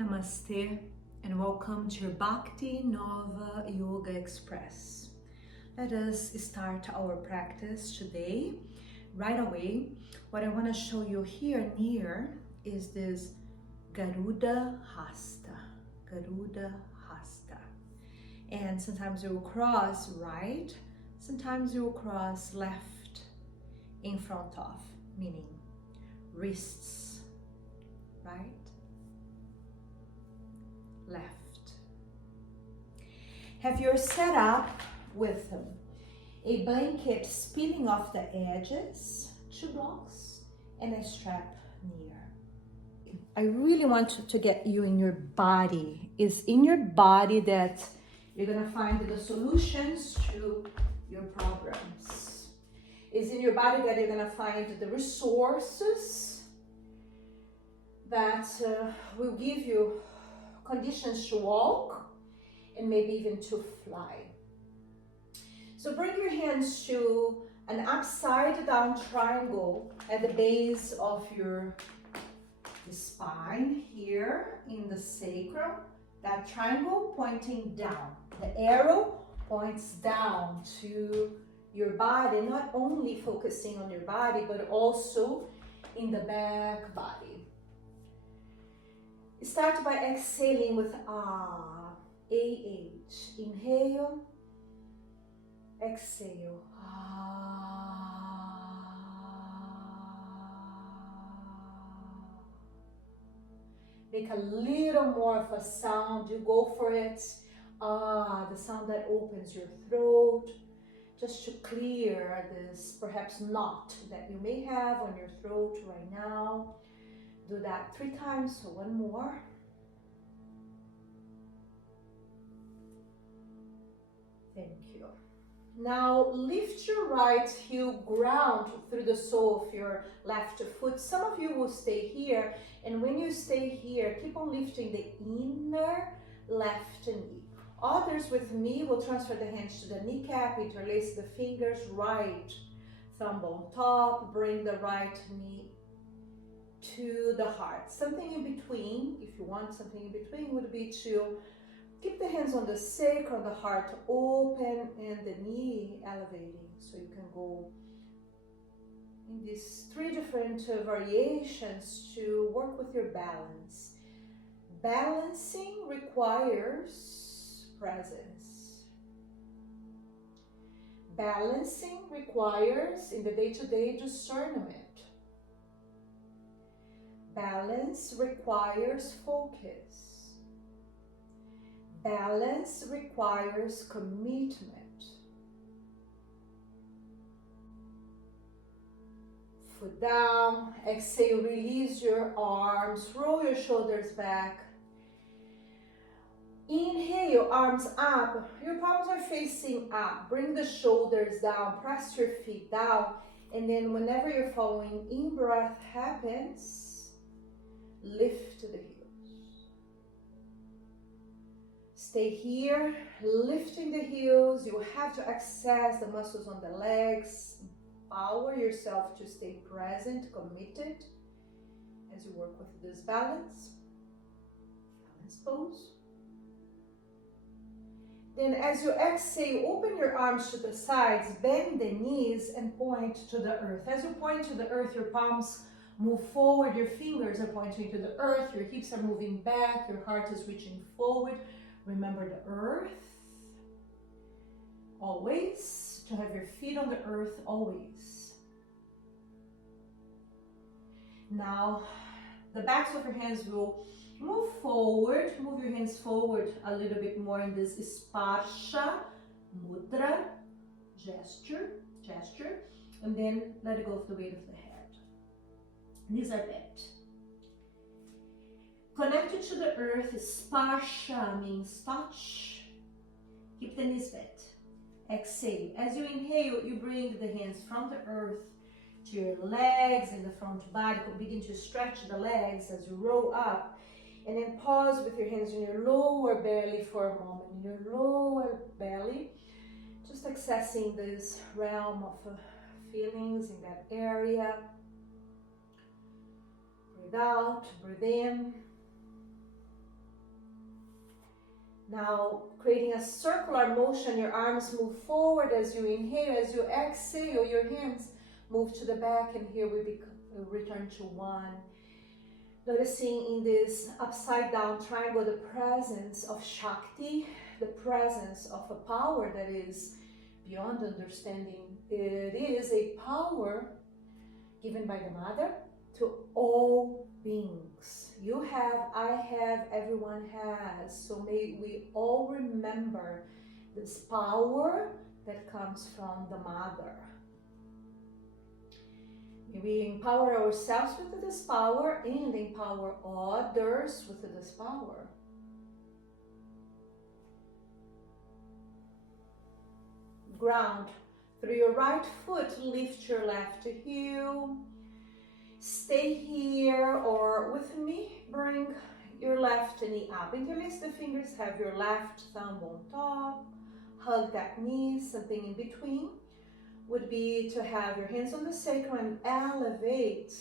Namaste and welcome to your Bhakti Nova Yoga Express. Let us start our practice today. Right away, what I want to show you here near is this Garuda Hasta. Garuda Hasta. And sometimes you will cross right, sometimes you will cross left in front of, meaning wrists, right? Left. Have your setup with a blanket spilling off the edges, 2 blocks, and a strap near. I really want to get you in your body. It's in your body that you're gonna find the solutions to your problems. It's in your body that you're gonna find the resources that will give you conditions to walk and maybe even to fly. So bring your hands to an upside down triangle at the base of your spine here in the sacrum. That triangle pointing down. The arrow points down to your body, not only focusing on your body, but also in the back body. Start by exhaling with Ah, A-H. Inhale, exhale. Ah. Make a little more of a sound. You go for it. Ah, the sound that opens your throat, just to clear this perhaps knot that you may have on your throat right now. Do that 3 times, so 1 more. Thank you. Now lift your right heel ground through the sole of your left foot. Some of you will stay here, and when you stay here, keep on lifting the inner left knee. Others with me will transfer the hands to the kneecap, interlace the fingers, right thumb on top, bring the right knee to the heart. Something in between, if you want something in between, would be to keep the hands on the sacrum, the heart open, and the knee elevating. So you can go in these 3 different variations to work with your balance. Balancing requires presence. Balancing requires, in the day-to-day, discernment. Balance requires focus. Balance requires commitment. Foot down, exhale, release your arms, roll your shoulders back. Inhale, arms up, your palms are facing up. Bring the shoulders down, press your feet down, and then whenever your following in-breath happens, lift the heels. Stay here, lifting the heels. You have to access the muscles on the legs. Empower yourself to stay present, committed as you work with this balance. Balance pose. Then as you exhale, open your arms to the sides, bend the knees and point to the earth. As you point to the earth, your palms move forward, your fingers are pointing to the earth, your hips are moving back, your heart is reaching forward. Remember the earth, always, to have your feet on the earth, always. Now, the backs of your hands will move forward, move your hands forward a little bit more in this Sparsha Mudra gesture, and then let it go of the weight of the head. Knees are bent. Connected to the earth, Sparsha means touch. Keep the knees bent. Exhale. As you inhale, you bring the hands from the earth to your legs and the front body. Begin to stretch the legs as you roll up. And then pause with your hands in your lower belly for a moment. In your lower belly, just accessing this realm of feelings in that area. Breathe out, breathe in. Now, creating a circular motion, your arms move forward as you inhale. As you exhale, your hands move to the back, and here we return to one. Noticing in this upside down triangle the presence of Shakti, the presence of a power that is beyond understanding. It is a power given by the Mother to all beings. You have, I have, everyone has. So may we all remember this power that comes from the Mother. May we empower ourselves with this power and empower others with this power. Ground through your right foot, lift your left heel. Stay here, or with me, bring your left knee up. Interlace the fingers, have your left thumb on top. Hug that knee, something in between would be to have your hands on the sacrum and elevate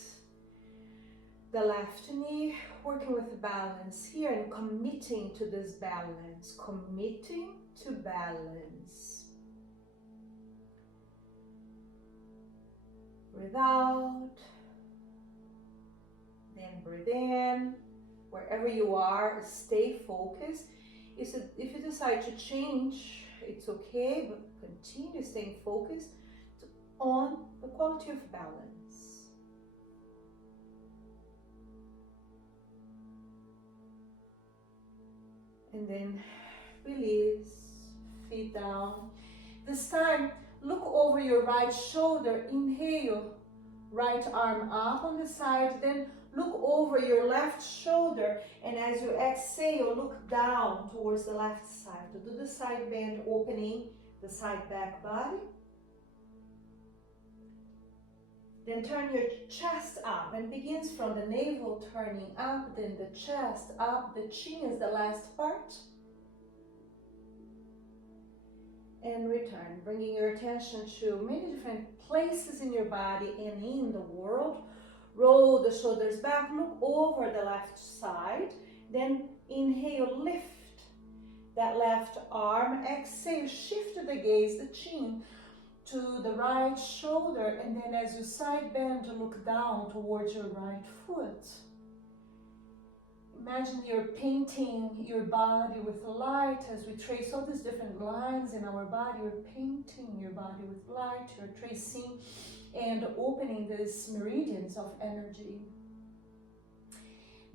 the left knee, working with balance here and committing to this balance, committing to balance. Breathe out, then breathe in. Wherever you are, stay focused. If you decide to change, it's okay, but continue staying focused on the quality of balance. And then release, feet down. This time, look over your right shoulder. Inhale, right arm up on the side, then look over your left shoulder, and as you exhale, look down towards the left side. To do the side bend, opening the side back body. Then turn your chest up, and begins from the navel turning up, then the chest up, the chin is the last part. And return, bringing your attention to many different places in your body and in the world. Roll the shoulders back, look over the left side, then inhale, lift that left arm, exhale, shift the gaze, the chin to the right shoulder, and then as you side bend, look down towards your right foot. Imagine you're painting your body with light. As we trace all these different lines in our body, you're painting your body with light, you're tracing and opening these meridians of energy.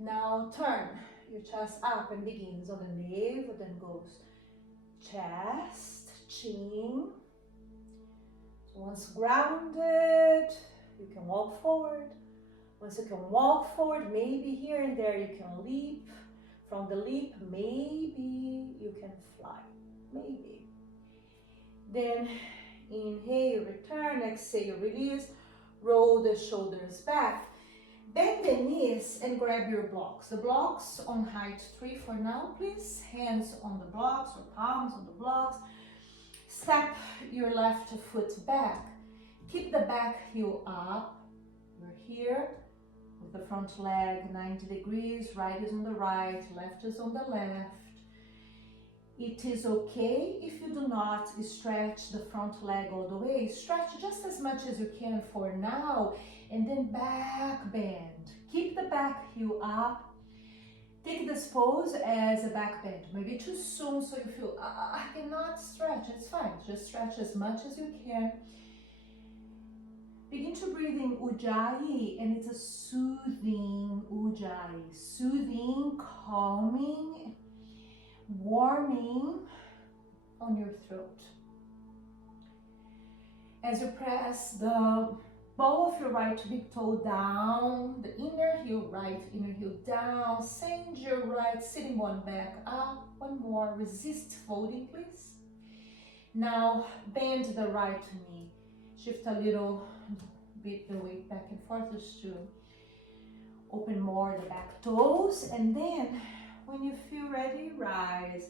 Now turn your chest up and begins on the navel, then goes chest, chin. So once grounded, you can walk forward. Once you can walk forward, maybe here and there you can leap. From the leap, maybe you can fly, maybe. Then inhale, return, exhale, release, roll the shoulders back. Bend the knees and grab your blocks. The blocks on height 3 for now, please. Hands on the blocks or palms on the blocks. Step your left foot back. Keep the back heel up. You're here with the front leg 90 degrees. Right is on the right, left is on the left. It is okay if you do not stretch the front leg all the way. Stretch just as much as you can for now, and then back bend. Keep the back heel up. Take this pose as a back bend. Maybe too soon, so you feel, I cannot stretch. It's fine. Just stretch as much as you can. Begin to breathe in Ujjayi, and it's a soothing Ujjayi. Soothing, calming, warming on your throat. As you press the ball of your right big toe down, the inner heel, right inner heel down, send your right sitting bone back up. One more, resist folding, please. Now bend the right knee, shift a little bit the weight back and forth just to open more the back toes, and then when you feel ready, rise,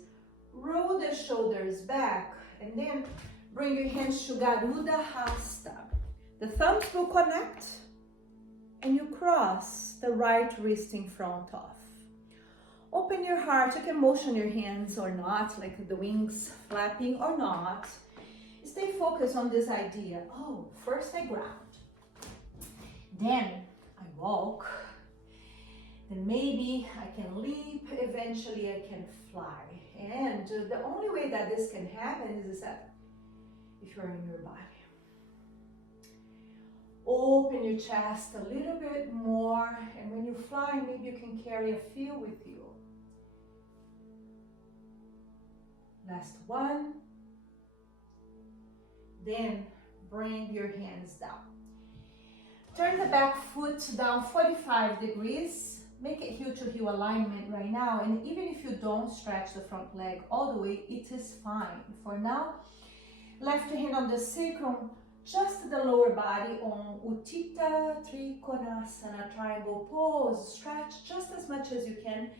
roll the shoulders back, and then bring your hands to Garuda Hasta. The thumbs will connect, and you cross the right wrist in front of. Open your heart. You can motion your hands or not, like the wings flapping or not. Stay focused on this idea. Oh, first I ground. Then I walk. Then maybe I can leap. Eventually I can fly. And the only way that this can happen is that if you're in your body. Open your chest a little bit more, and when you fly, maybe you can carry a few with you. Last one. Then bring your hands down. Turn the back foot down 45 degrees. Make it heel to heel alignment right now, and even if you don't stretch the front leg all the way, it is fine. For now, left hand on the sacrum, just the lower body on Utthita Trikonasana, triangle pose. Stretch just as much as you can.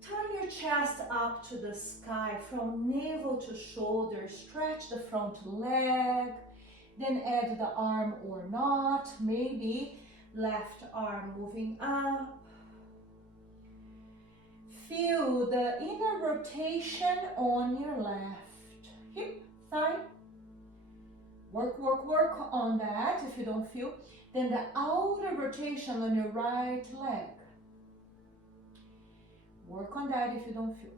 Turn your chest up to the sky from navel to shoulder. Stretch the front leg. Then add the arm or not. Maybe left arm moving up. Feel the inner rotation on your left hip, thigh. Work, work, work on that if you don't feel. Then the outer rotation on your right leg. Work on that if you don't feel.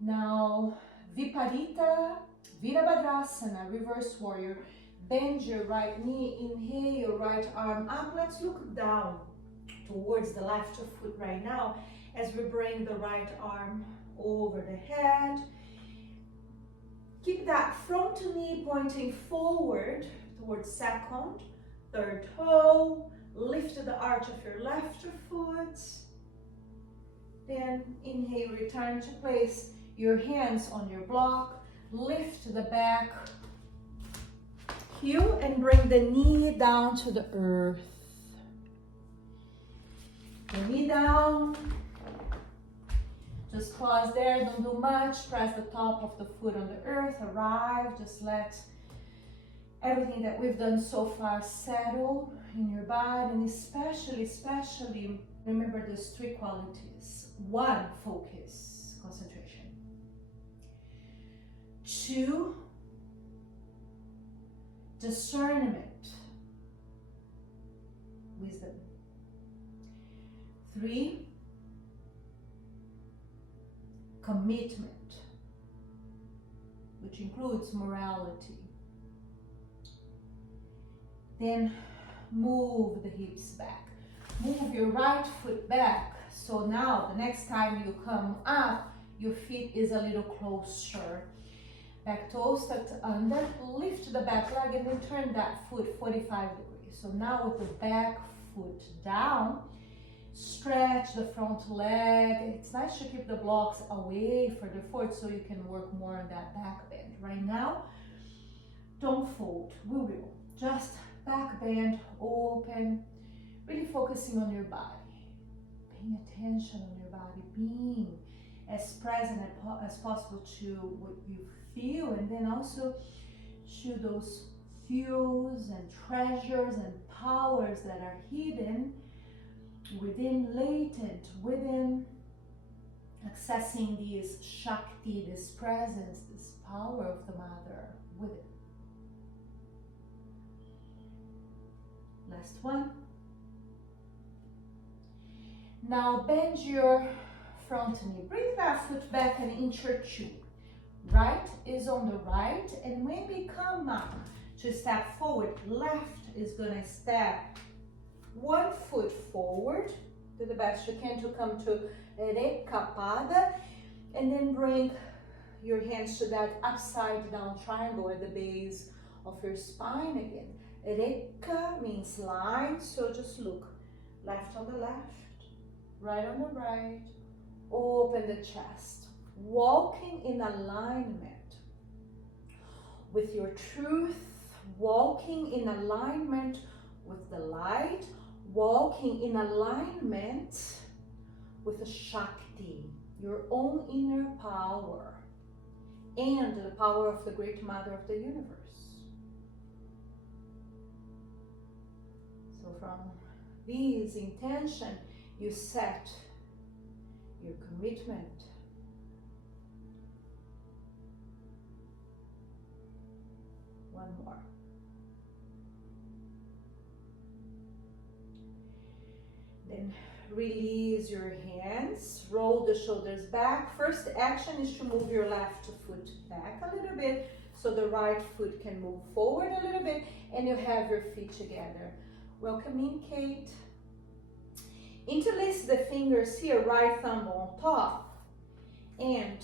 Now, Viparita, Virabhadrasana, reverse warrior. Bend your right knee, inhale, right arm up. Let's look down towards the left foot right now as we bring the right arm over the head. Keep that front knee pointing forward towards second, third toe. Lift the arch of your left foot. Then inhale, return to place your hands on your block. Lift the back heel and bring the knee down to the earth. The knee down. Just pause there, don't do much. Press the top of the foot on the earth, arrive. Just let everything that we've done so far settle in your body, and especially remember these three qualities. 1, focus, concentration. 2, discernment, wisdom. 3, commitment, which includes morality. Then move the hips back. Move your right foot back. So now the next time you come up, your feet is a little closer. Back toes tucked under. Lift the back leg and then turn that foot 45 degrees. So now with the back foot down, stretch the front leg. It's nice to keep the blocks away further forward so you can work more on that back bend. Right now, don't fold. We will. Just back bend, open, really focusing on your body. Paying attention on your body, being as present as possible to what you feel, and then also to those fuels and treasures and powers that are hidden within, latent within, accessing this Shakti, this presence, this power of the Mother within. Last one. Now bend your front knee. Bring that foot back an inch or 2. Right is on the right, and when we come up to step forward, left is gonna step 1 foot forward, do the best you can to come to Rekkapada, and then bring your hands to that upside down triangle at the base of your spine again. Rekka means line, so just look left on the left, right on the right, open the chest, walking in alignment with your truth, walking in alignment with the light, walking in alignment with the Shakti, your own inner power, and the power of the Great Mother of the Universe. So from this intention, you set your commitment. One more. Then release your hands, roll the shoulders back. First action is to move your left foot back a little bit so the right foot can move forward a little bit and you have your feet together. Welcome in, Kate. Interlace the fingers here, right thumb on top, and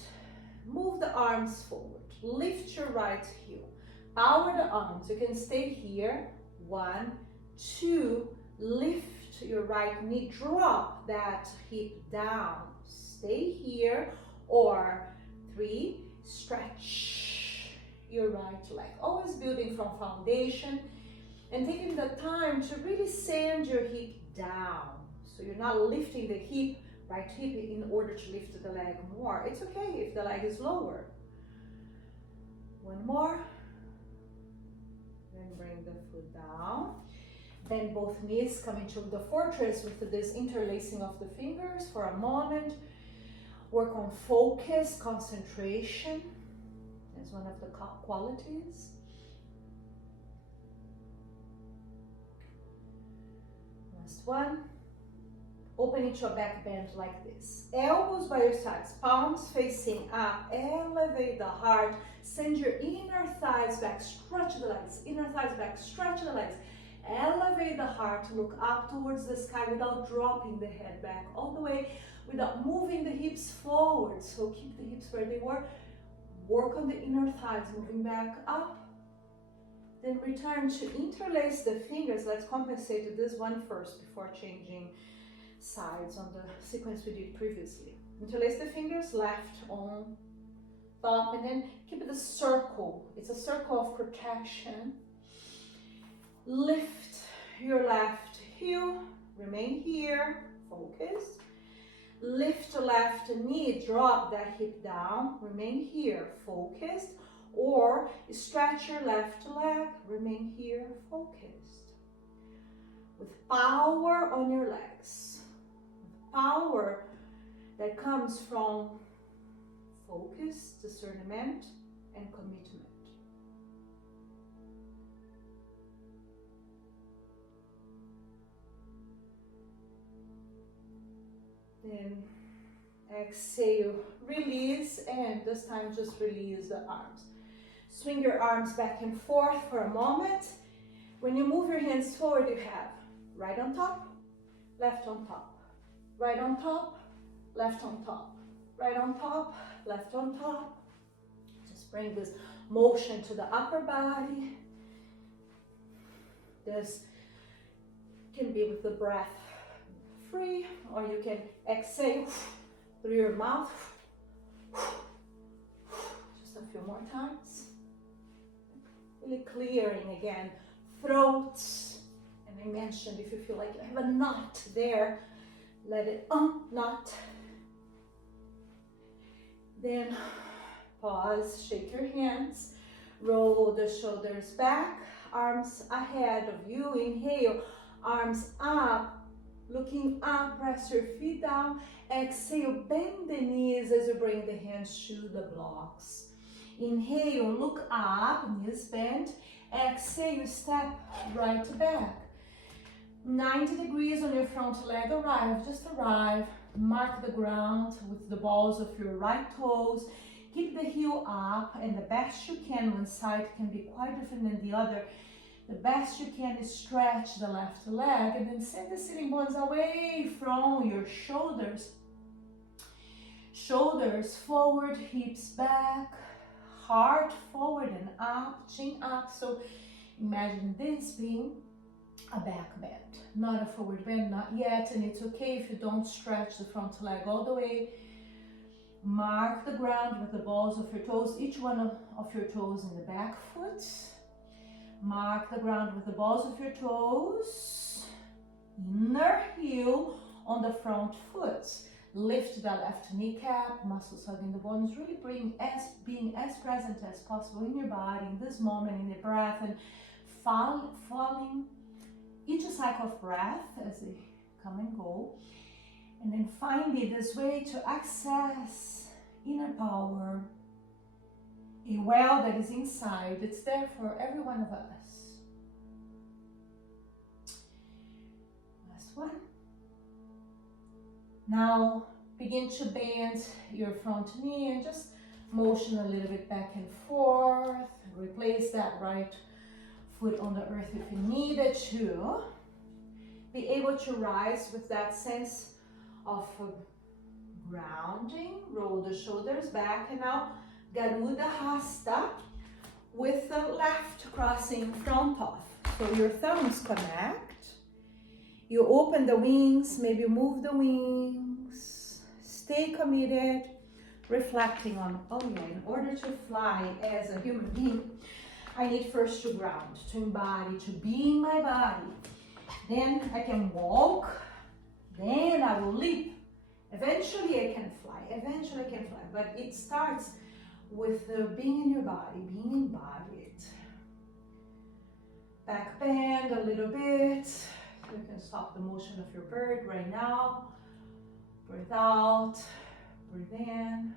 move the arms forward. Lift your right heel. Power the arms. You can stay here. 1, 2, lift your right knee, drop that hip down, stay here, or 3, stretch your right leg, always building from foundation and taking the time to really send your hip down, so you're not lifting the hip, right hip, in order to lift the leg more. It's okay if the leg is lower. One more, then bring the foot down. Then both knees come into the fortress with this interlacing of the fingers for a moment. Work on focus, concentration as one of the qualities. Last one. Open into a back bend like this. Elbows by your sides, palms facing up. Elevate the heart. Send your inner thighs back. Stretch the legs. Inner thighs back. Stretch the legs. Elevate the heart, look up towards the sky without dropping the head back all the way, without moving the hips forward. So keep the hips where they were. Work on the inner thighs, moving back up. Then return to interlace the fingers. Let's compensate this one first before changing sides on the sequence we did previously. Interlace the fingers, left on top, and then keep the circle. It's a circle of protection. Lift your left heel, remain here, focus. Lift the left knee, drop that hip down, remain here, focused. Or stretch your left leg, remain here, focused. With power on your legs. Power that comes from focus, discernment, and commitment. Then exhale, release, and this time just release the arms. Swing your arms back and forth for a moment. When you move your hands forward, you have right on top, left on top, right on top, left on top, right on top, left on top. Just bring this motion to the upper body. This can be with the breath free, or you can exhale through your mouth. Just a few more times. Really clearing again, throat. And I mentioned, if you feel like you have a knot there, let it unknot. Then pause, shake your hands, roll the shoulders back, arms ahead of you. Inhale, arms up. Looking up, press your feet down. Exhale, bend the knees as you bring the hands to the blocks. Inhale, look up, knees bent. Exhale, step right back. 90 degrees on your front leg, arrive, just arrive. Mark the ground with the balls of your right toes. Keep the heel up, and the best you can, one side can be quite different than the other. The best you can is stretch the left leg, and then send the sitting bones away from your shoulders. Shoulders forward, hips back, heart forward and up, chin up. So imagine this being a back bend, not a forward bend, not yet. And it's okay if you don't stretch the front leg all the way. Mark the ground with the balls of your toes, each one of your toes in the back foot. Mark the ground with the balls of your toes. Inner heel on the front foot. Lift the left kneecap, muscles hugging the bones. Really being as present as possible in your body, in this moment, in the breath, and following each cycle of breath as they come and go. And then finding this way to access inner power, a well that is inside. It's there for every one of us. Last one. Now begin to bend your front knee and just motion a little bit back and forth. Replace that right foot on the earth if you needed to. Be able to rise with that sense of grounding. Roll the shoulders back, and now Garuda Hasta with the left crossing front off. So your thumbs connect. You open the wings, maybe move the wings. Stay committed, reflecting on, oh yeah, in order to fly as a human being, I need first to ground, to embody, to be in my body. Then I can walk, then I will leap. Eventually I can fly, but it starts with being in your body, being embodied. Back bend a little bit. You can stop the motion of your bird right now. Breathe out, breathe in.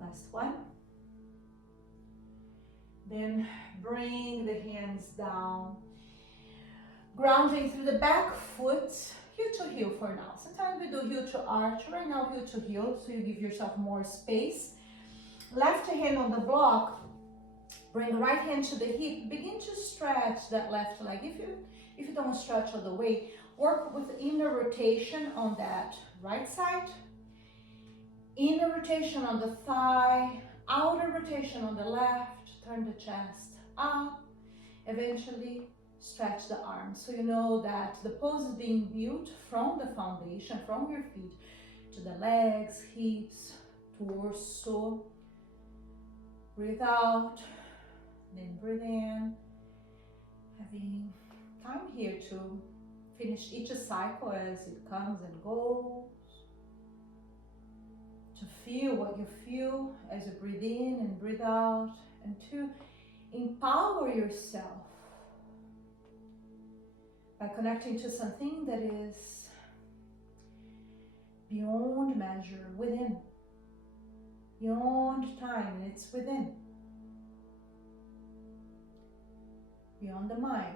Last one. Then bring the hands down. Grounding through the back foot, heel to heel for now. Sometimes we do heel to arch. Right now, heel to heel, so you give yourself more space. Left hand on the block. Bring the right hand to the hip. Begin to stretch that left leg. If you don't stretch all the way, work with inner rotation on that right side. Inner rotation on the thigh. Outer rotation on the left. Turn the chest up. Eventually, stretch the arms. So you know that the pose is being built from the foundation, from your feet to the legs, hips, torso. Breathe out, then breathe in. Having time here to finish each cycle as it comes and goes. To feel what you feel as you breathe in and breathe out, and to empower yourself by connecting to something that is beyond measure, within, beyond time, and it's within, beyond the mind.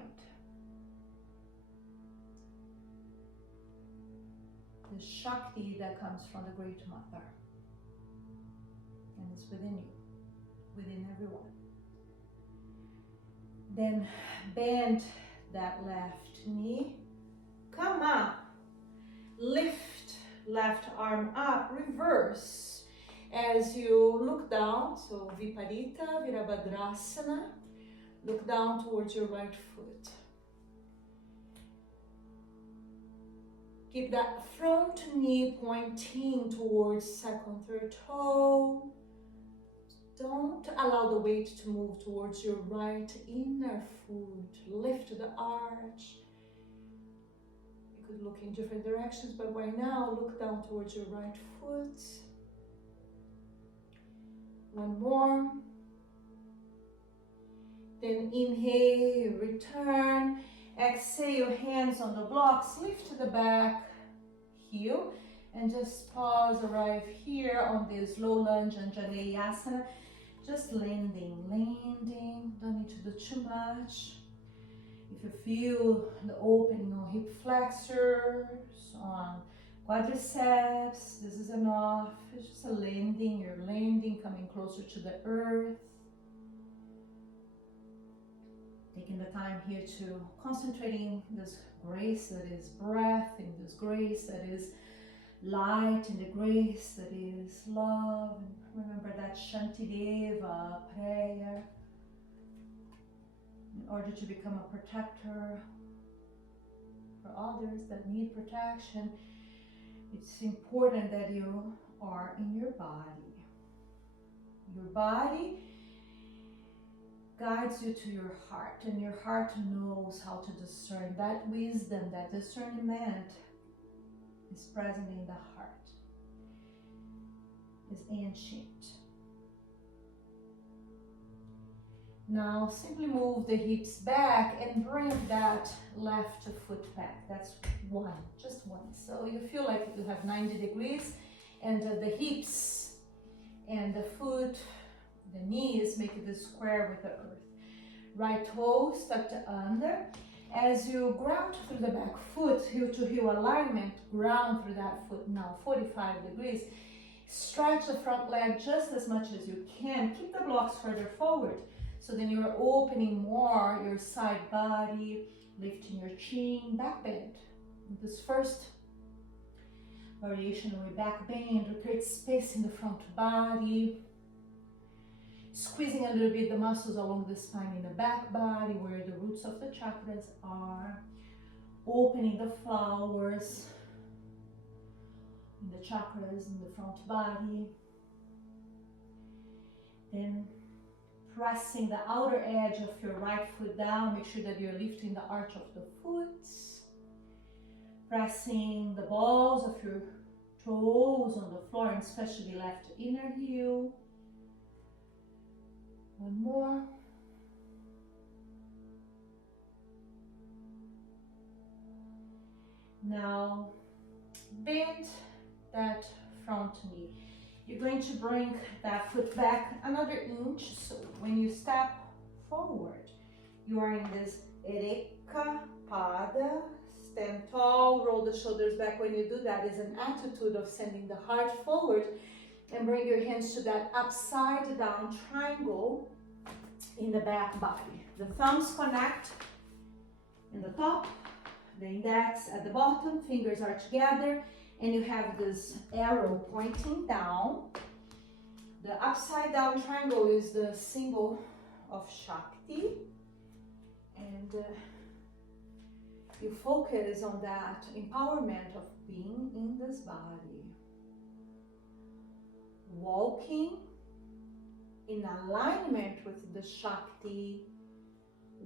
The Shakti that comes from the Great Mother, and it's within you, within everyone. Then bend that left knee, come up, lift left arm up, reverse as you look down. So Viparita, Virabhadrasana, look down towards your right foot. Keep that front knee pointing towards second, third toe. Don't allow the weight to move towards your right inner foot. Lift the arch. You could look in different directions, but right now, look down towards your right foot. One more. Then inhale, return. Exhale, hands on the blocks. Lift the back heel. And just pause, arrive here on this low lunge Anjaneyasana. Just landing. Don't need to do too much. If you feel the opening on hip flexors, on quadriceps, this is enough. It's just a landing. You're landing, coming closer to the earth. Taking the time here to concentrating this grace that is breath, in this grace that is light, and the grace that is love. And remember that Shantideva prayer. In order to become a protector for others that need protection, it's important that you are in your body. Your body guides you to your heart, and your heart knows how to discern. That wisdom, that discernment is present in the heart, is ancient. Now simply move the hips back and bring that left foot back. That's one, just one. So you feel like you have 90 degrees, and the hips and the foot, the knees make this square with the earth. Right toe tucked under. As you ground through the back foot, heel to heel alignment, ground through that foot now, 45 degrees. Stretch the front leg just as much as you can. Keep the blocks further forward. So then you're opening more your side body, lifting your chin, back bend. This first variation, we back bend, we create space in the front body. Squeezing a little bit the muscles along the spine in the back body where the roots of the chakras are. Opening the flowers in the chakras in the front body. Then pressing the outer edge of your right foot down. Make sure that you're lifting the arch of the foot. Pressing the balls of your toes on the floor, and especially left inner heel. One more. Now bend that front knee. You're going to bring that foot back another inch. So when you step forward, you are in this Ereka Pada. Stand tall, roll the shoulders back. When you do that, is an attitude of sending the heart forward, and bring your hands to that upside down triangle in the back body. The thumbs connect in the top, the index at the bottom, fingers are together, and you have this arrow pointing down. The upside down triangle is the symbol of Shakti, and you focus on that empowerment of being in this body. Walking in alignment with the Shakti.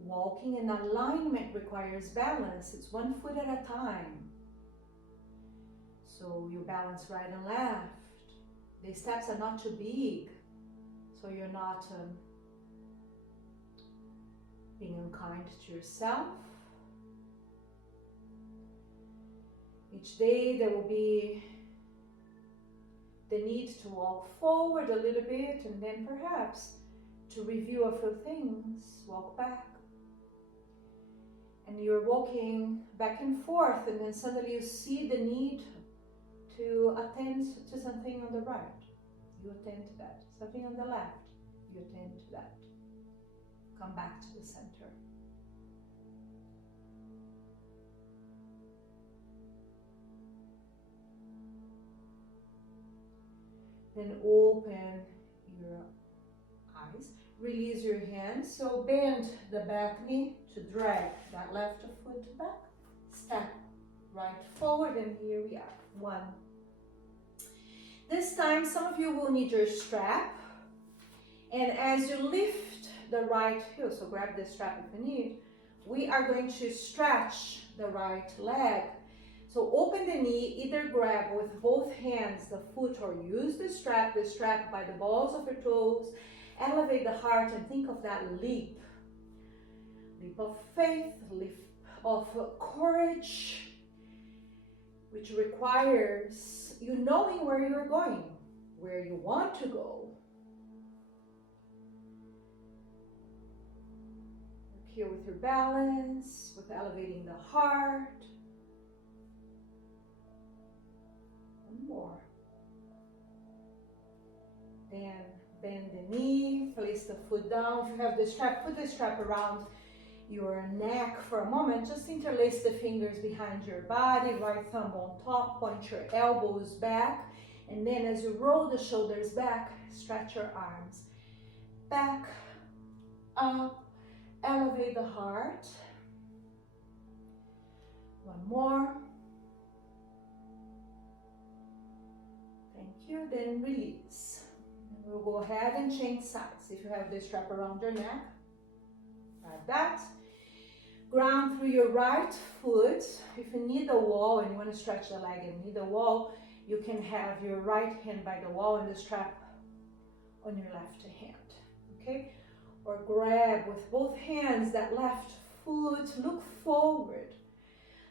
Walking in alignment requires balance. It's one foot at a time. So you balance right and left. The steps are not too big, so you're not being unkind to yourself. Each day there will be the need to walk forward a little bit, and then perhaps to review a few things, walk back. And you're walking back and forth, and then suddenly you see the need to attend to something on the right. You attend to that. Something on the left, you attend to that. Come back to the center. Then open your eyes, release your hands. So bend the back knee to drag that left foot back. Step right forward, and here we are. One. This time, some of you will need your strap. And as you lift the right heel, so grab the strap if you need, we are going to stretch the right leg. So open the knee, either grab with both hands the foot or use the strap by the balls of your toes. Elevate the heart and think of that leap. Leap of faith, leap of courage, which requires you knowing where you're going, where you want to go. Work here with your balance, with elevating the heart. More. Then bend the knee, place the foot down. If you have the strap, put the strap around your neck for a moment. Just interlace the fingers behind your body, right thumb on top, point your elbows back, and then as you roll the shoulders back, stretch your arms back, up, elevate the heart. One more. Here, then release. And we'll go ahead and change sides. If you have the strap around your neck, like that. Ground through your right foot. If you need a wall and you want to stretch the leg and need a wall, you can have your right hand by the wall and the strap on your left hand. Okay? Or grab with both hands that left foot, look forward.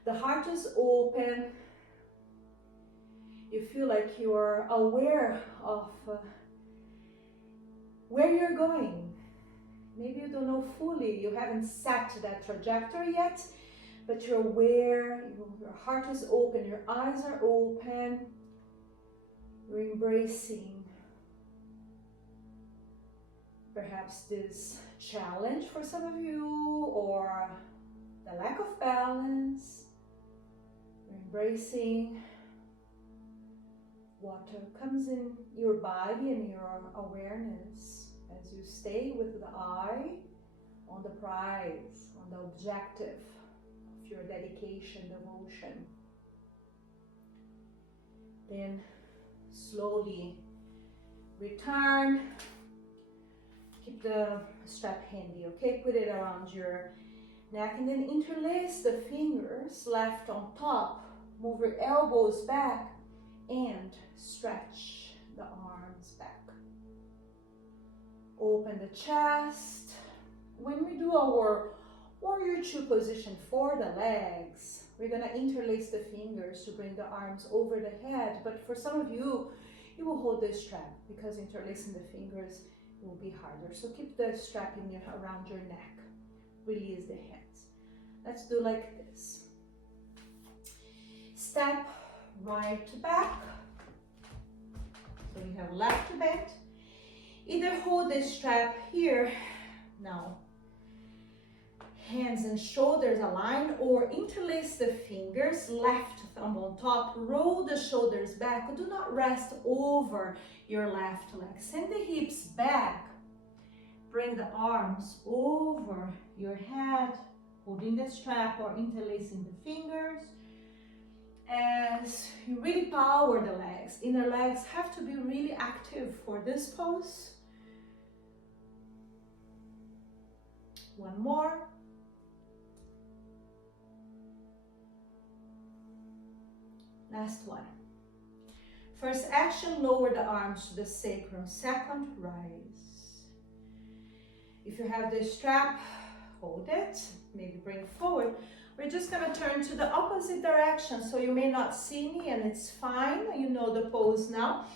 The heart is open. You feel like you're aware of where you're going. Maybe you don't know fully, you haven't set that trajectory yet, but you're aware, your heart is open, your eyes are open, you're embracing perhaps this challenge for some of you, or the lack of balance. You're embracing what comes in your body and your awareness as you stay with the eye on the prize, on the objective of your dedication, devotion. Then slowly return. Keep the strap handy, okay? Put it around your neck and then interlace the fingers left on top. Move your elbows back and stretch the arms back. Open the chest. When we do our warrior two position for the legs, we're gonna interlace the fingers to bring the arms over the head. But for some of you, you will hold the strap because interlacing the fingers will be harder. So keep the strap around your neck. Release the hands. Let's do like this. Step right back. So you have left to bend. Either hold the strap here. Now, hands and shoulders align, or interlace the fingers, left thumb on top, roll the shoulders back. Do not rest over your left leg. Send the hips back. Bring the arms over your head, holding the strap or interlacing the fingers. As you really power the legs, inner legs have to be really active for this pose. One more. Last one. First action, lower the arms to the sacrum. Second, rise. If you have the strap, hold it, maybe bring it forward. We're just gonna turn to the opposite direction, so you may not see me and it's fine. You know the pose now.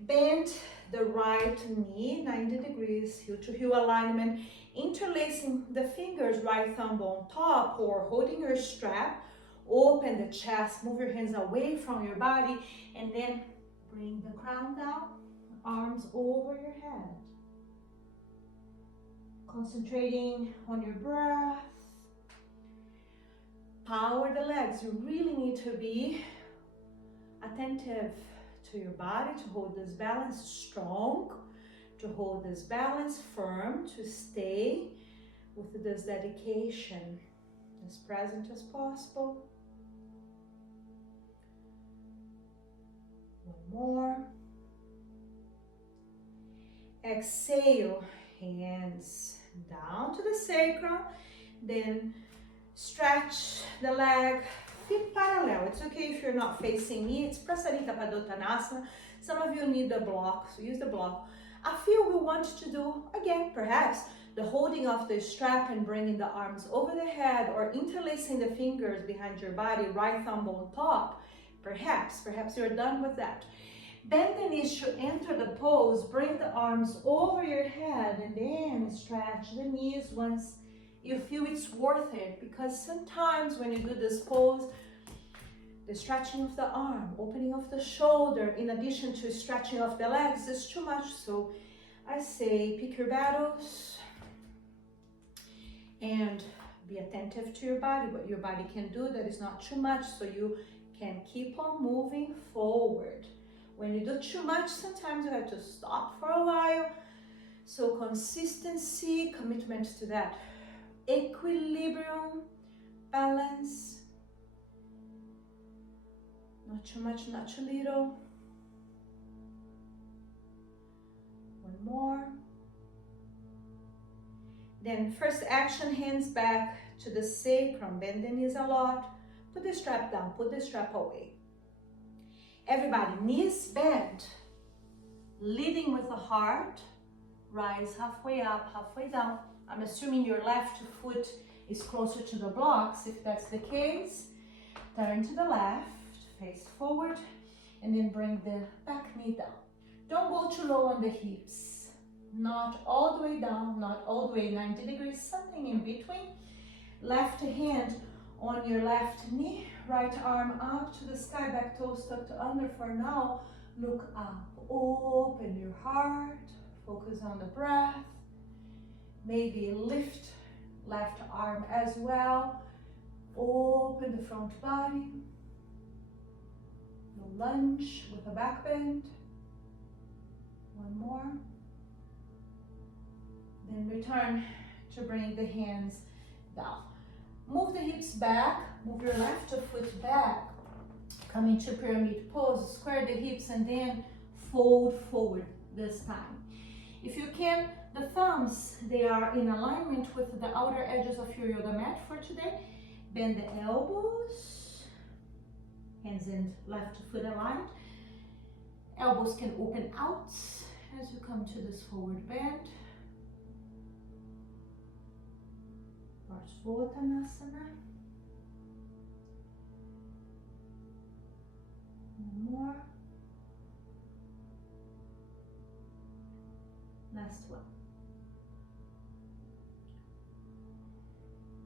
Bend the right knee, 90 degrees, heel to heel alignment, interlacing the fingers, right thumb on top or holding your strap. Open the chest, move your hands away from your body, and then bring the crown down, arms over your head. Concentrating on your breath. Power the legs. You really need to be attentive to your body, to hold this balance strong, to hold this balance firm, to stay with this dedication as present as possible. One more. Exhale, hands down to the sacrum, then stretch the leg, feet parallel. It's okay if you're not facing me. It's Prasarita Padottanasana. Some of you need the block, so use the block. I feel we want to do, again, perhaps, the holding of the strap and bringing the arms over the head, or interlacing the fingers behind your body, right thumb on top. Perhaps you're done with that. Bend the knees to enter the pose. Bring the arms over your head and then stretch the knees once you feel it's worth it. Because sometimes when you do this pose, the stretching of the arm, opening of the shoulder, in addition to stretching of the legs, is too much. So I say pick your battles and be attentive to your body, what your body can do that is not too much, so you can keep on moving forward. When you do too much, sometimes you have to stop for a while. So consistency, commitment to that. Equilibrium, balance. Not too much, not too little. One more. Then first action, hands back to the sacrum. Bend the knees a lot. Put the strap down, put the strap away. Everybody, knees bent, leading with the heart. Rise halfway up, halfway down. I'm assuming your left foot is closer to the blocks. If that's the case, Turn to the left, face forward, and then bring the back knee down. Don't go too low on the hips. Not all the way down, not all the way 90 degrees, something in between. Left hand on your left knee, right arm up to the sky, back toes tucked under for now. Look up, open your heart, focus on the breath. Maybe lift left arm as well. Open the front body. No lunge with a back bend. One more. Then return to bring the hands down. Move the hips back, move your left foot back. Come into pyramid pose, square the hips and then fold forward this time. If you can, the thumbs, they are in alignment with the outer edges of your yoga mat for today. Bend the elbows, hands and left foot aligned. Elbows can open out as you come to this forward bend. Parsvottanasana. One more. Last one.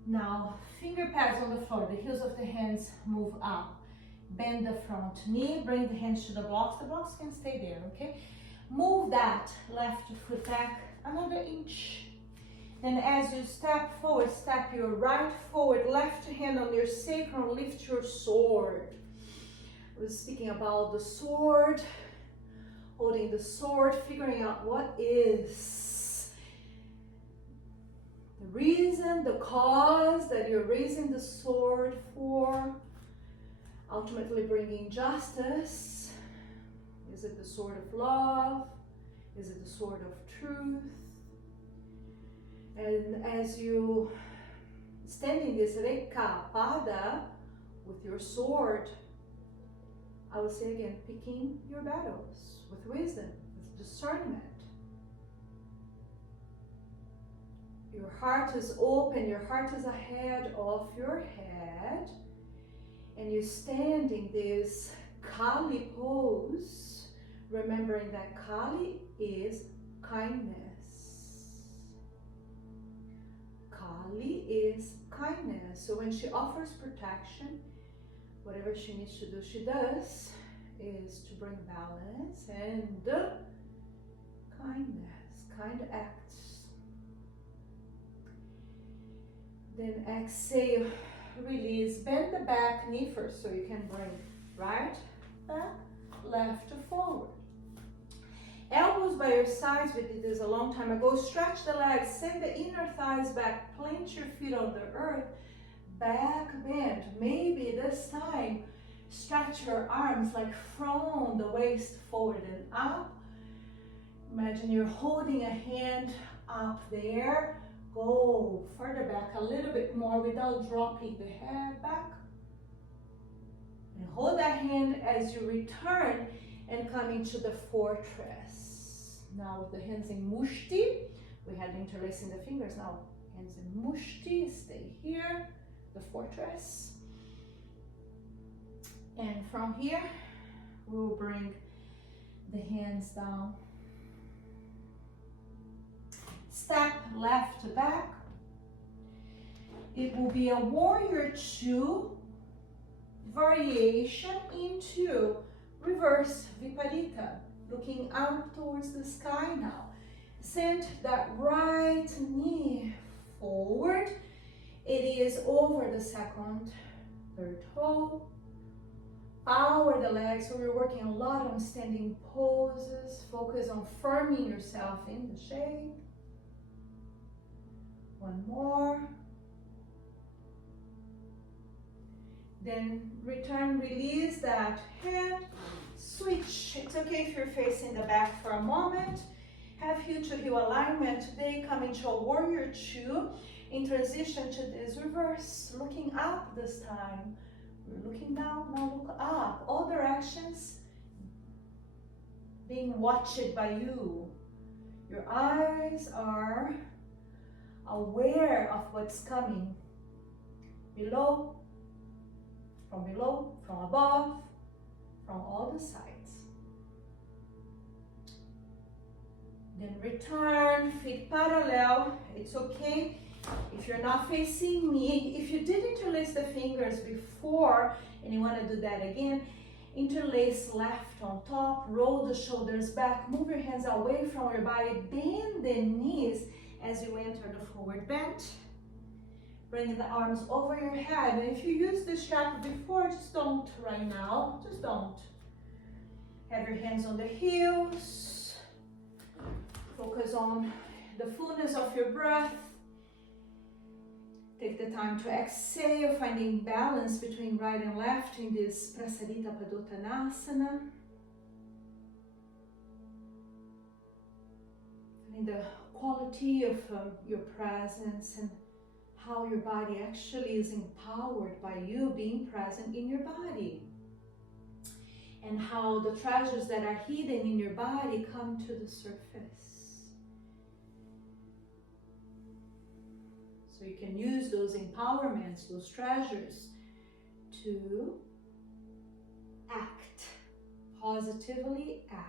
Now, finger pads on the floor, the heels of the hands move up. Bend the front knee, bring the hands to the blocks can stay there, okay? Move that left foot back another inch. Then as you step forward, step your right forward, left hand on your sacrum, lift your sword. I was speaking about the sword, holding the sword, figuring out what is the reason, the cause that you're raising the sword for, ultimately bringing justice. Is it the sword of love? Is it the sword of truth? And as you stand in this Rekkapada with your sword, I will say again, picking your battles with wisdom, with discernment. Your heart is open, your heart is ahead of your head, and you stand in this Kali pose, remembering that Kali is kindness. Kali is kindness. So when she offers protection, whatever she needs to do, she does, is to bring balance and kindness, kind acts. Then exhale, release, bend the back knee first so you can bring right back, left forward. Elbows by your sides, we did this a long time ago. Stretch the legs, send the inner thighs back, plant your feet on the earth, back bend. Maybe this time, stretch your arms like from the waist forward and up. Imagine you're holding a hand up there. Go further back a little bit more without dropping the head back. And hold that hand as you return and come into the fortress. Now with the hands in mushti, we had interlacing the fingers. Now hands in mushti, stay here, the fortress. And from here, we will bring the hands down. Step left to back. It will be a warrior two variation into reverse viparita, looking out towards the sky now. Send that right knee forward. It is over the second, third toe. Power the legs, so we're working a lot on standing poses. Focus on firming yourself in the shape. One more. Then return, release that hand. Switch. It's okay if you're facing the back for a moment. Have heel to heel alignment. Today come into a warrior two. In transition to this reverse. Looking up this time. We're looking down, now look up. All directions being watched by you. Your eyes are aware of what's coming. Below, from below, from above, from all the sides. Then return, feet parallel. It's okay if you're not facing me. If you did interlace the fingers before and you want to do that again, interlace left on top, roll the shoulders back, move your hands away from your body, bend the knees as you enter the forward bend. Bring the arms over your head. And if you used this chakra before, just don't right now. Just don't. Have your hands on the heels. Focus on the fullness of your breath. Take the time to exhale, finding balance between right and left in this Prasarita Padottanasana. Feeling the quality of your presence and how your body actually is empowered by you being present in your body. And how the treasures that are hidden in your body come to the surface. So you can use those empowerments, those treasures, to act, positively act.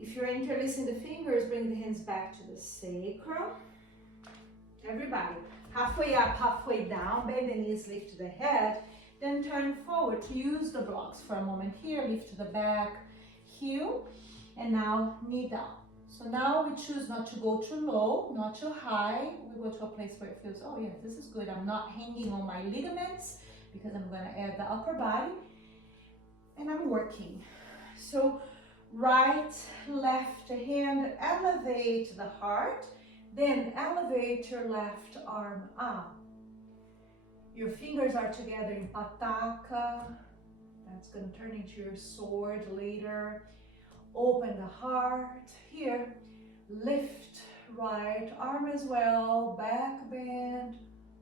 If you're interlacing the fingers, bring the hands back to the sacrum. Everybody, halfway up, halfway down, bend the knees, lift the head, then turn forward to use the blocks for a moment here, lift the back, heel, and now knee down. So now we choose not to go too low, not too high. We go to a place where it feels, oh yes, this is good. I'm not hanging on my ligaments because I'm going to add the upper body. And I'm working. So right, left hand, elevate the heart. Then elevate your left arm up. Your fingers are together in Pataka. That's going to turn into your sword later. Open the heart here, lift right arm as well, back bend,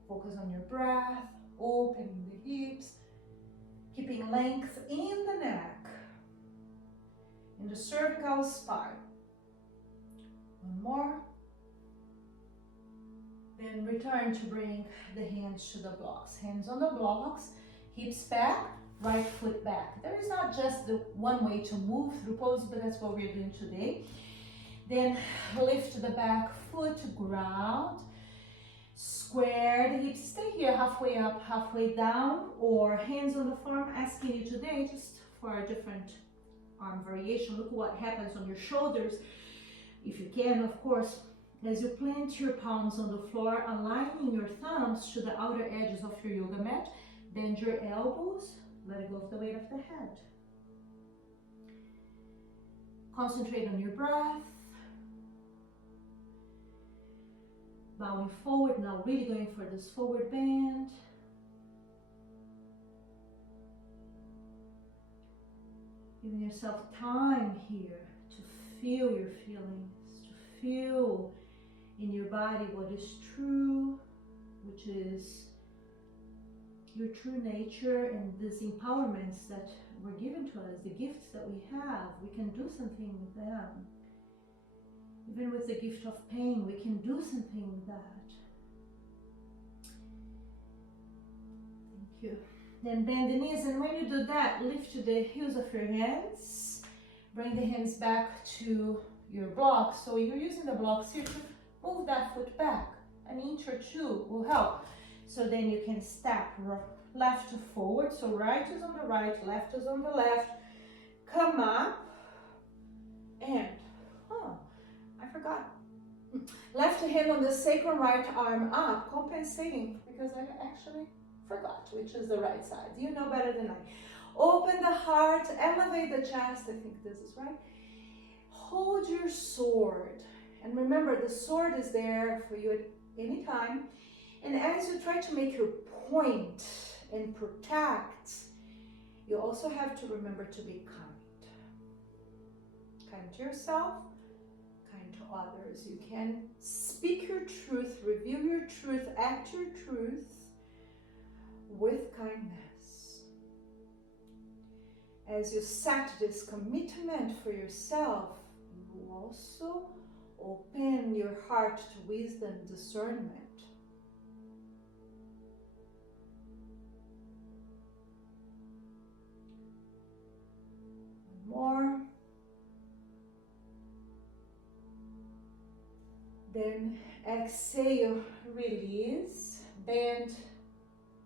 focus on your breath, opening the hips, keeping length in the neck, in the cervical spine. One more. Then return to bring the hands to the blocks. Hands on the blocks, hips back, right foot back. There is not just the one way to move through pose, but that's what we're doing today. Then lift the back foot, ground, square the hips, stay here halfway up, halfway down, or hands on the farm. Asking you today, just for a different arm variation, look what happens on your shoulders, if you can, of course, as you plant your palms on the floor, aligning your thumbs to the outer edges of your yoga mat, bend your elbows, let go of the weight of the head. Concentrate on your breath. Bowing forward, now really going for this forward bend. Giving yourself time here to feel your feelings, to feel in your body what is true, which is your true nature, and these empowerments that were given to us, the gifts that we have, we can do something with them. Even with the gift of pain, we can do something with that. Thank you. Then bend the knees, and when you do that, lift the heels of your hands. Bring the hands back to your blocks. So you're using the blocks here to move that foot back. An inch or two will help. So then you can step left to forward. So right is on the right, left is on the left. Come up and, I forgot. Left hand on the sacrum, right arm up, compensating because I actually forgot which is the right side. You know better than I. Open the heart, elevate the chest. I think this is right. Hold your sword. And remember, the sword is there for you at any time. And as you try to make your point and protect, you also have to remember to be kind. Kind to yourself, kind to others. You can speak your truth, reveal your truth, act your truth with kindness. As you set this commitment for yourself, you also open your heart to wisdom, discernment. Then exhale, release. Bend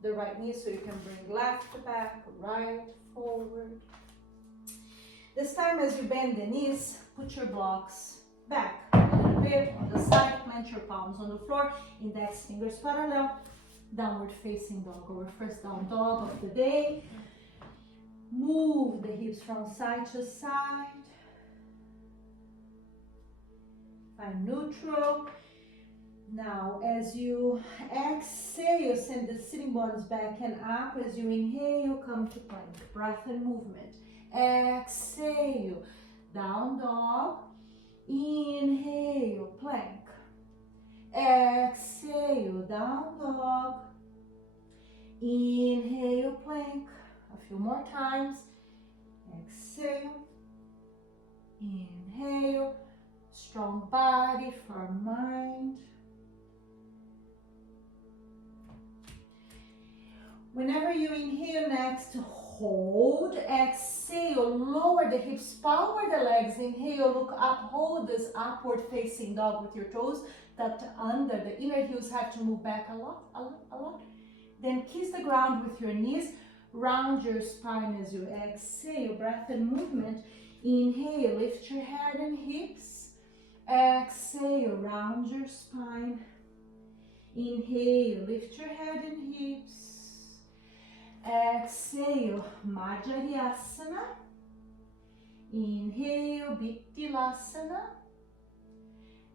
the right knee so you can bring left back, right forward. This time as you bend the knees, put your blocks back a little bit on the side, plant your palms on the floor, index fingers parallel, downward facing dog, our first down dog of the day. Move the hips from side to side. Find neutral. Now, as you exhale, send the sitting bones back and up. As you inhale, come to plank. Breath and movement. Exhale, down dog. Inhale, plank. Exhale, down dog. Inhale, plank. A few more times. Exhale. Inhale. Strong body, firm mind. Whenever you inhale next, hold, exhale, lower the hips, power the legs, inhale, look up, hold this upward facing dog with your toes tucked under. The inner heels have to move back a lot. Then kiss the ground with your knees, round your spine as you exhale, breath and movement. Inhale, lift your head and hips. Exhale, round your spine. Inhale, lift your head and hips. Exhale, Majariasana. Inhale, Bittilasana.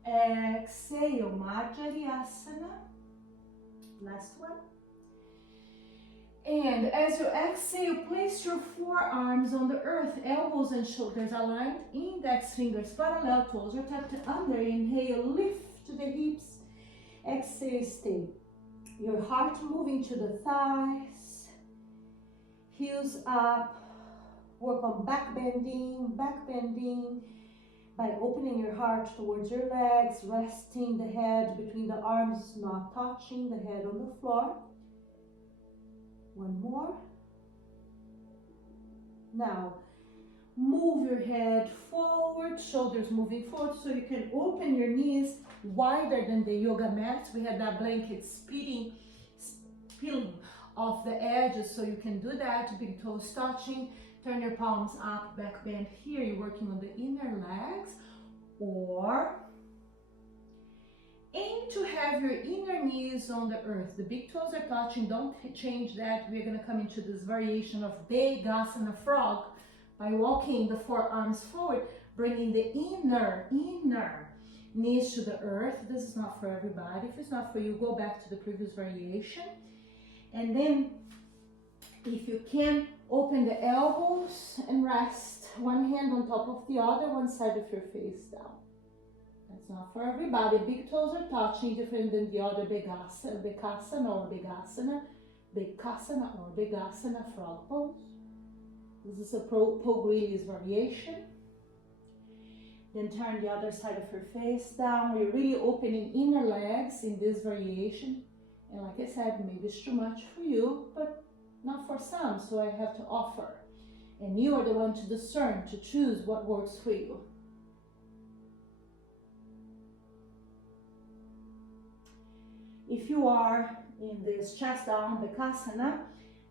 Exhale, Majariasana. Last one. And as you exhale, place your forearms on the earth, elbows and shoulders aligned, index fingers parallel, toes are tucked under. Inhale, lift the hips. Exhale, stay. Your heart moving to the thighs. Heels up. Work on back bending by opening your heart towards your legs, resting the head between the arms, not touching the head on the floor. One more. Now, move your head forward, shoulders moving forward so you can open your knees wider than the yoga mat. We had that blanket peeling off the edges, so you can do that. Big toes touching. Turn your palms up, back bend here. You're working on the inner legs. Or aim to have your inner knees on the earth. The big toes are touching. Don't change that. We're going to come into this variation of Vegasana frog by walking the forearms forward, bringing the inner knees to the earth. This is not for everybody. If it's not for you, go back to the previous variation. And then, if you can, open the elbows and rest one hand on top of the other, one side of your face down. That's not for everybody. Big toes are touching, different than the other Bekasana or Vegasana frog pose. This is a Pogrilli's variation. Then turn the other side of your face down. We're really opening inner legs in this variation. And like I said, maybe it's too much for you, but not for some, so I have to offer. And you are the one to discern, to choose what works for you. If you are in this chest down, Bekasana,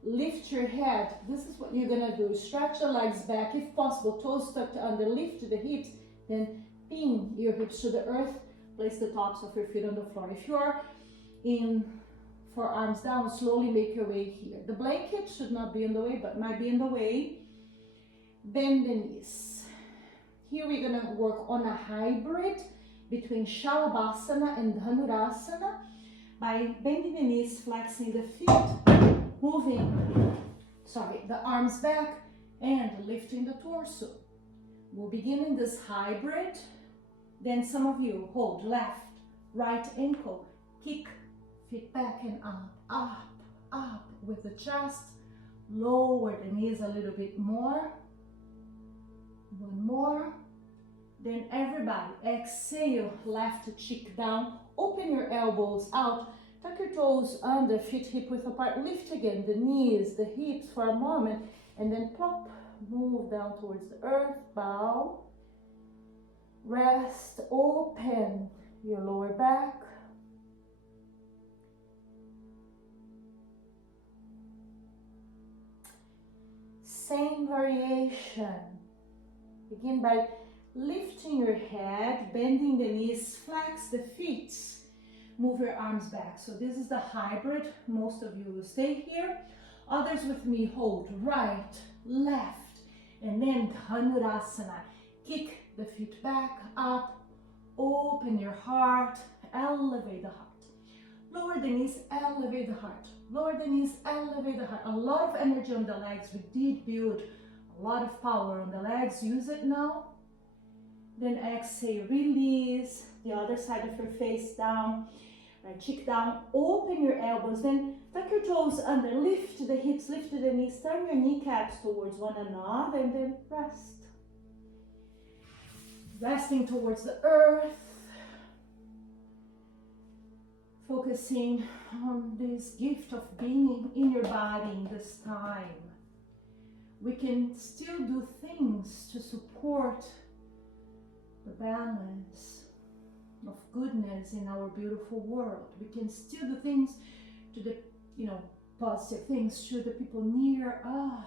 lift your head. This is what you're gonna do. Stretch the legs back, if possible, toes tucked under, lift the hips, then pin your hips to the earth, place the tops of your feet on the floor. If you are in forearms down, slowly make your way here. The blanket should not be in the way, but might be in the way. Bend the knees. Here we're gonna work on a hybrid between Shalabhasana and Dhanurasana by bending the knees, flexing the feet, moving, the arms back and lifting the torso. We'll begin in this hybrid. Then some of you hold left, right ankle, kick, feet back and up with the chest. Lower the knees a little bit more. One more. Then everybody exhale, left cheek down. Open your elbows out. Tuck your toes under, feet hip width apart. Lift again the knees, the hips for a moment. And then plop, move down towards the earth. Bow. Rest, open your lower back. Same variation. Begin by lifting your head, bending the knees, flex the feet, move your arms back. So this is the hybrid. Most of you will stay here. Others with me hold right, left, and then Dhanurasana. Kick the feet back, up, open your heart, elevate the heart. Lower the knees, elevate the heart. Lower the knees, elevate the heart. A lot of energy on the legs. We did build a lot of power on the legs. Use it now. Then exhale, release the other side of your face down. Right cheek down. Open your elbows. Then tuck your toes under. Lift the hips, lift the knees. Turn your kneecaps towards one another and then rest. Resting towards the earth. Focusing on this gift of being in your body in this time. We can still do things to support the balance of goodness in our beautiful world. We can still do things to the, positive things to the people near us.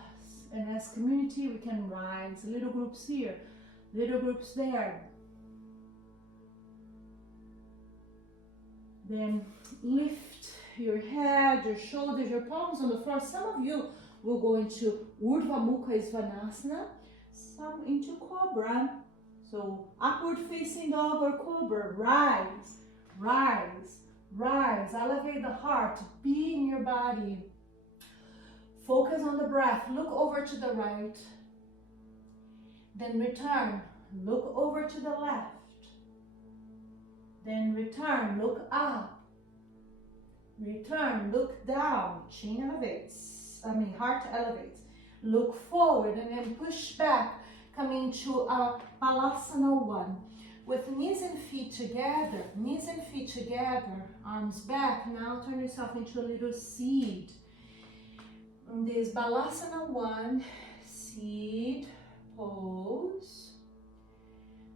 And as community, we can rise. Little groups here, little groups there. Then lift your head, your shoulders, your palms on the floor. Some of you will go into Urdhva Mukha Svanasana, some into Cobra. So upward facing dog or Cobra. Rise, rise, rise. Elevate the heart. Be in your body. Focus on the breath. Look over to the right. Then return. Look over to the left. Then return, look up. Return, look down. Chin elevates. Heart elevates. Look forward and then push back. Coming to our Balasana 1. With knees and feet together. Knees and feet together. Arms back. Now turn yourself into a little seed. In this Balasana 1, seed, pose,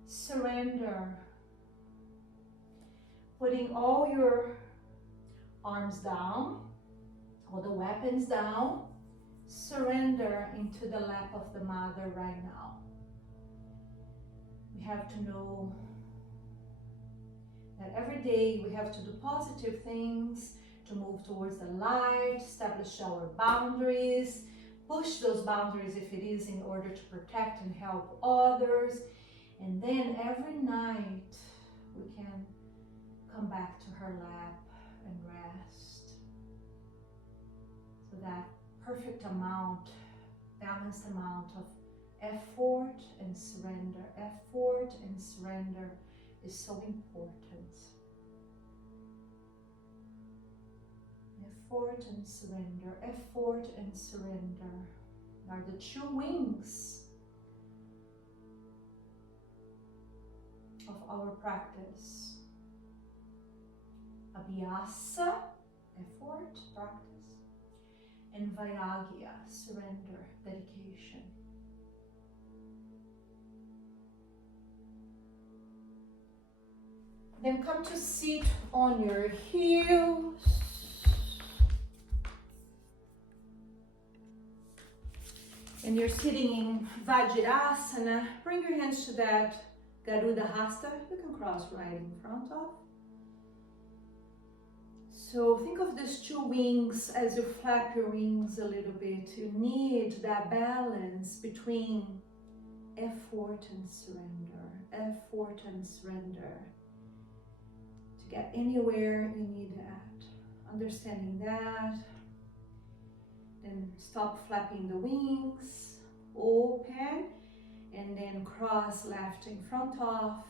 surrender. Putting all your arms down, all the weapons down, surrender into the lap of the mother right now. We have to know that every day we have to do positive things to move towards the light, establish our boundaries, push those boundaries if it is in order to protect and help others. And then every night we can come back to her lap and rest. So that perfect amount, balanced amount of effort and surrender. Effort and surrender is so important. Effort and surrender. Effort and surrender are the two wings of our practice. Abhyasa, effort, practice, and Vairagya, surrender, dedication. Then come to sit on your heels. And you're sitting in Vajrasana. Bring your hands to that Garuda Hasta. You can cross right in front of. So think of these two wings as you flap your wings a little bit. You need that balance between effort and surrender. Effort and surrender. To get anywhere, you need that. Understanding that. Then stop flapping the wings. Open. And then cross left in front of.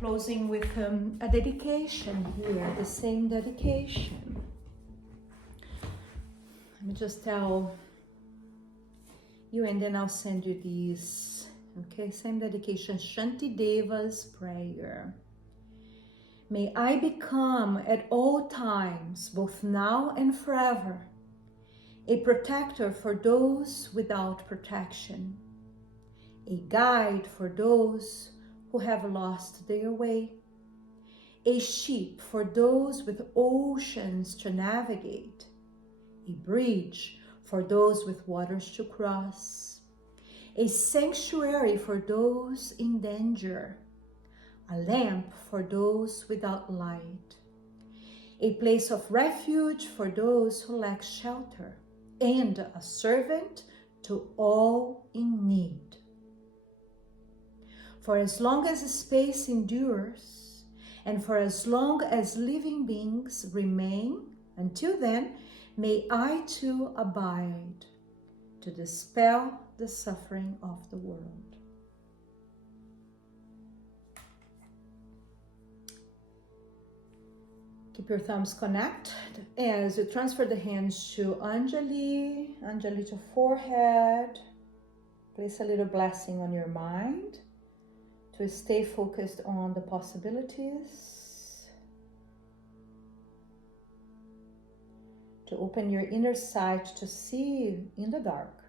Closing with a dedication here, the same dedication. Let me just tell you and then I'll send you these. Okay, same dedication, Shantideva's prayer. May I become at all times, both now and forever, a protector for those without protection, a guide for those who have lost their way, a ship for those with oceans to navigate, a bridge for those with waters to cross, a sanctuary for those in danger, a lamp for those without light, a place of refuge for those who lack shelter, and a servant to all in need. For as long as space endures, and for as long as living beings remain, until then, may I too abide to dispel the suffering of the world. Keep your thumbs connected as you transfer the hands to Anjali, Anjali to forehead. Place a little blessing on your mind to stay focused on the possibilities, to open your inner sight to see in the dark.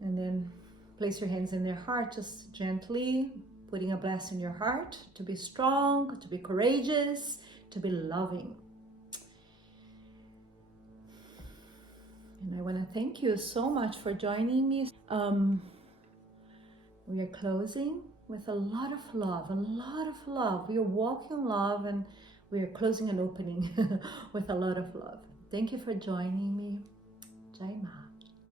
And then place your hands in their heart, just gently putting a blessing in your heart to be strong, to be courageous, to be loving. And I want to thank you so much for joining me. We are closing with a lot of love, a lot of love. We are walking love, and we are closing and opening with a lot of love. Thank you for joining me. Jai Ma.